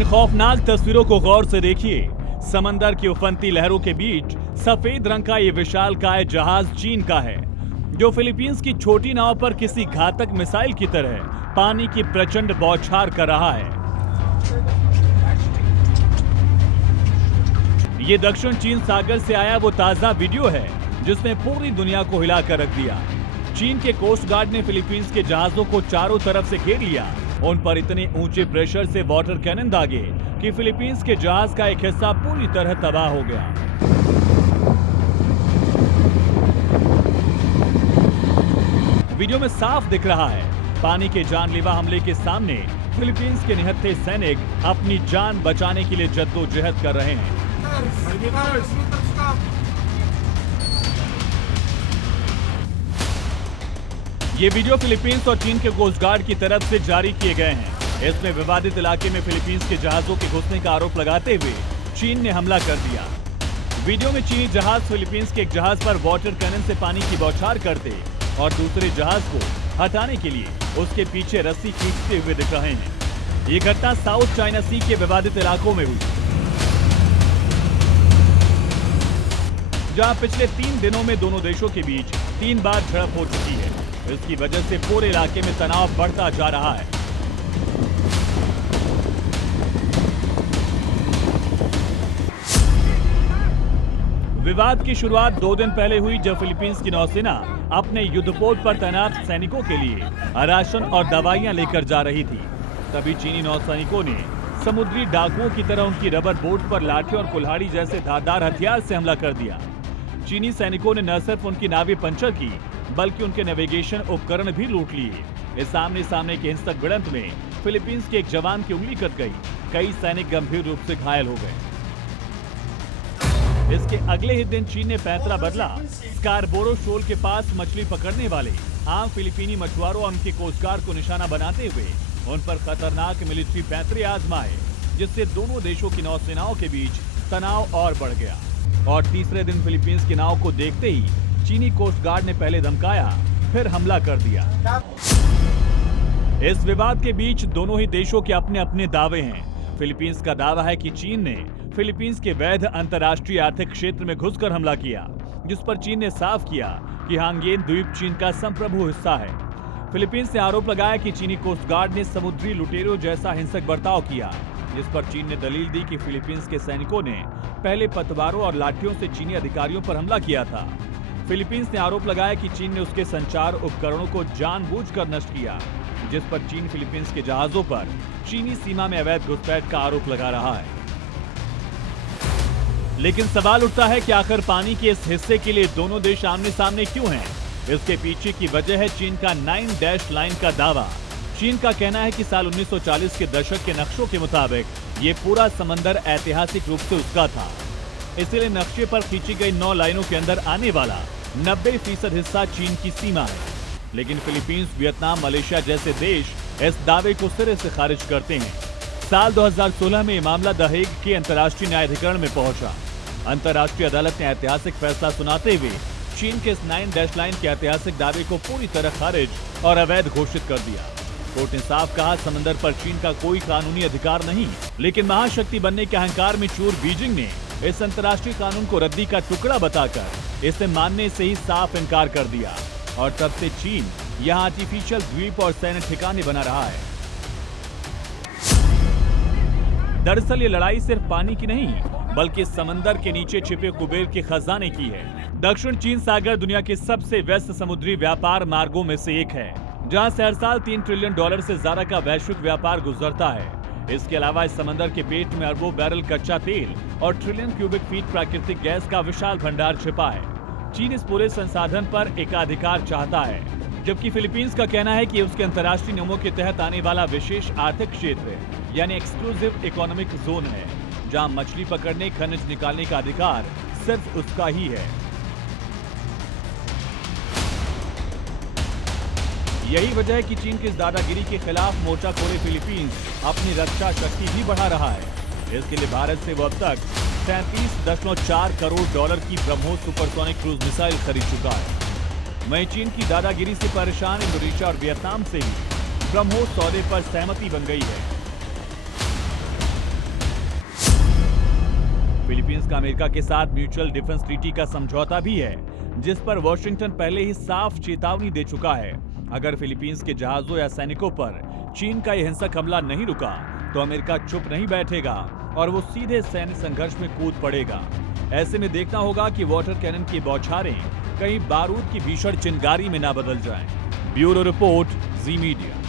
इन खौफनाक तस्वीरों को गौर से देखिए। समंदर की उफनती लहरों के बीच सफेद रंग का ये विशालकाय जहाज चीन का है, जो फिलीपींस की छोटी नाव पर किसी घातक मिसाइल की तरह पानी की प्रचंड बौछार कर रहा है। ये दक्षिण चीन सागर से आया वो ताजा वीडियो है जिसने पूरी दुनिया को हिलाकर रख दिया। चीन के कोस्ट गार्ड ने फिलीपींस के जहाजों को चारों तरफ से घेर लिया। उन पर इतने ऊंचे प्रेशर से वाटर कैनन दागे कि फिलीपींस के जहाज का एक हिस्सा पूरी तरह तबाह हो गया। वीडियो में साफ दिख रहा है, पानी के जानलेवा हमले के सामने फिलीपींस के निहत्थे सैनिक अपनी जान बचाने के लिए जद्दोजहद कर रहे हैं। ये वीडियो फिलीपींस और चीन के कोस्ट गार्ड की तरफ से जारी किए गए हैं। इसमें विवादित इलाके में फिलीपींस के जहाजों के घुसने का आरोप लगाते हुए चीन ने हमला कर दिया। वीडियो में चीनी जहाज फिलीपींस के एक जहाज पर वाटर कैनन से पानी की बौछार करते और दूसरे जहाज को हटाने के लिए उसके पीछे रस्सी खींचते हुए दिख रहे हैं। ये घटना साउथ चाइना सी के विवादित इलाकों में हुई, जहां पिछले 3 दिनों में दोनों देशों के बीच 3 बार झड़प हो चुकी है। इसकी वजह से पूरे इलाके में तनाव बढ़ता जा रहा है। विवाद की शुरुआत 2 दिन पहले हुई, जब फिलीपींस की नौसेना अपने युद्धपोत पर तैनात सैनिकों के लिए राशन और दवाइयां लेकर जा रही थी। तभी चीनी नौसैनिकों ने समुद्री डाकुओं की तरह उनकी रबर बोट पर लाठी और कुल्हाड़ी जैसे धारदार हथियार से हमला कर दिया। चीनी सैनिकों ने न सिर्फ उनकी नावें पंचर की, बल्कि उनके नेविगेशन उपकरण भी लूट लिए। इस आमने सामने के हिंसक भिड़ंत में फिलीपींस के एक जवान की उंगली कट गई, कई सैनिक गंभीर रूप से घायल हो गए। इसके अगले ही दिन चीन ने पैंतरा बदला। स्कारबोरो शोल के पास मछली पकड़ने वाले आम फिलीपीनी मछुआरों और उनके कोस्ट गार्ड को निशाना बनाते हुए उन पर खतरनाक मिलिट्री पैंतरे आजमाए, जिससे दोनों देशों की नौसेनाओं के बीच तनाव और बढ़ गया। और तीसरे दिन फिलीपींस की नाव को देखते ही चीनी कोस्ट गार्ड ने पहले धमकाया, फिर हमला कर दिया। इस विवाद के बीच दोनों ही देशों के अपने अपने दावे हैं। फिलीपींस का दावा है कि चीन ने फिलीपींस के वैध अंतर्राष्ट्रीय आर्थिक क्षेत्र में घुसकर हमला किया, जिस पर चीन ने साफ किया कि हांगेन द्वीप चीन का संप्रभु हिस्सा है। फिलीपींस ने आरोप लगाया कि चीनी कोस्ट गार्ड ने समुद्री लुटेरों जैसा हिंसक बर्ताव किया, जिस पर चीन ने दलील दी कि फिलीपींस के सैनिकों ने पहले पतवारों और लाठियों से चीनी अधिकारियों पर हमला किया था। फिलीपींस ने आरोप लगाया कि चीन ने उसके संचार उपकरणों को जानबूझकर नष्ट किया, जिस पर चीन फिलीपींस के जहाजों पर चीनी सीमा में अवैध घुसपैठ का आरोप लगा रहा है। लेकिन सवाल उठता है कि आखिर पानी के इस हिस्से के लिए दोनों देश आमने सामने क्यों हैं? इसके पीछे की वजह है चीन का 9 डैश लाइन का दावा। चीन का कहना है कि साल 1940 के दशक के नक्शों के मुताबिक ये पूरा समंदर ऐतिहासिक रूप से उसका था, इसलिए नक्शे पर खींची गई 9 लाइनों के अंदर आने वाला 90% हिस्सा चीन की सीमा है। लेकिन फिलीपींस, वियतनाम, मलेशिया जैसे देश इस दावे को सिरे से खारिज करते हैं। साल 2016 में ये मामला द हेग के अंतर्राष्ट्रीय न्यायाधिकरण में पहुंचा। अंतर्राष्ट्रीय अदालत ने ऐतिहासिक फैसला सुनाते हुए चीन के इस 9 डैश लाइन के ऐतिहासिक दावे को पूरी तरह खारिज और अवैध घोषित कर दिया। कोर्ट ने साफ कहा, समंदर पर चीन का कोई कानूनी अधिकार नहीं, लेकिन महाशक्ति बनने के अहंकार में चूर बीजिंग ने इस अंतर्राष्ट्रीय कानून को रद्दी का टुकड़ा बताकर इसे मानने से ही साफ इनकार कर दिया। और तब से चीन यहाँ आर्टिफिशियल द्वीप और सैन्य ठिकाने बना रहा है। दरअसल ये लड़ाई सिर्फ पानी की नहीं, बल्कि समंदर के नीचे छिपे कुबेर के खजाने की है। दक्षिण चीन सागर दुनिया के सबसे व्यस्त समुद्री व्यापार मार्गों में से एक है, जहां से हर साल $3 ट्रिलियन से ज्यादा का वैश्विक व्यापार गुजरता है। इसके अलावा इस समंदर के पेट में अरबों बैरल कच्चा तेल और ट्रिलियन क्यूबिक फीट प्राकृतिक गैस का विशाल भंडार छिपा है। चीन इस पूरे संसाधन पर एकाधिकार चाहता है, जबकि फिलीपींस का कहना है कि उसके अंतर्राष्ट्रीय नियमों के तहत आने वाला विशेष आर्थिक क्षेत्र यानी एक्सक्लूसिव इकोनॉमिक जोन है, जहां मछली पकड़ने, खनिज निकालने का अधिकार सिर्फ उसका ही है। यही वजह है कि चीन की इस दादागिरी के खिलाफ मोर्चा खोले फिलीपींस अपनी रक्षा शक्ति भी बढ़ा रहा है। इसके लिए भारत से वो अब तक $37.4 करोड़ की ब्रह्मोस सुपरसोनिक क्रूज मिसाइल खरीद चुका है। वहीं चीन की दादागिरी से परेशान इंडोनेशिया और वियतनाम से भी ब्रह्मोस सौदे पर सहमति बन गई है। फिलीपींस का अमेरिका के साथ म्यूचुअल डिफेंस ट्रीटी का समझौता भी है, जिस पर वॉशिंगटन पहले ही साफ चेतावनी दे चुका है। अगर फिलीपींस के जहाजों या सैनिकों पर चीन का यह हिंसक हमला नहीं रुका तो अमेरिका चुप नहीं बैठेगा और वो सीधे सैन्य संघर्ष में कूद पड़ेगा। ऐसे में देखना होगा कि वाटर कैनन की बौछारें कहीं बारूद की भीषण चिंगारी में ना बदल जाएं। ब्यूरो रिपोर्ट, जी मीडिया।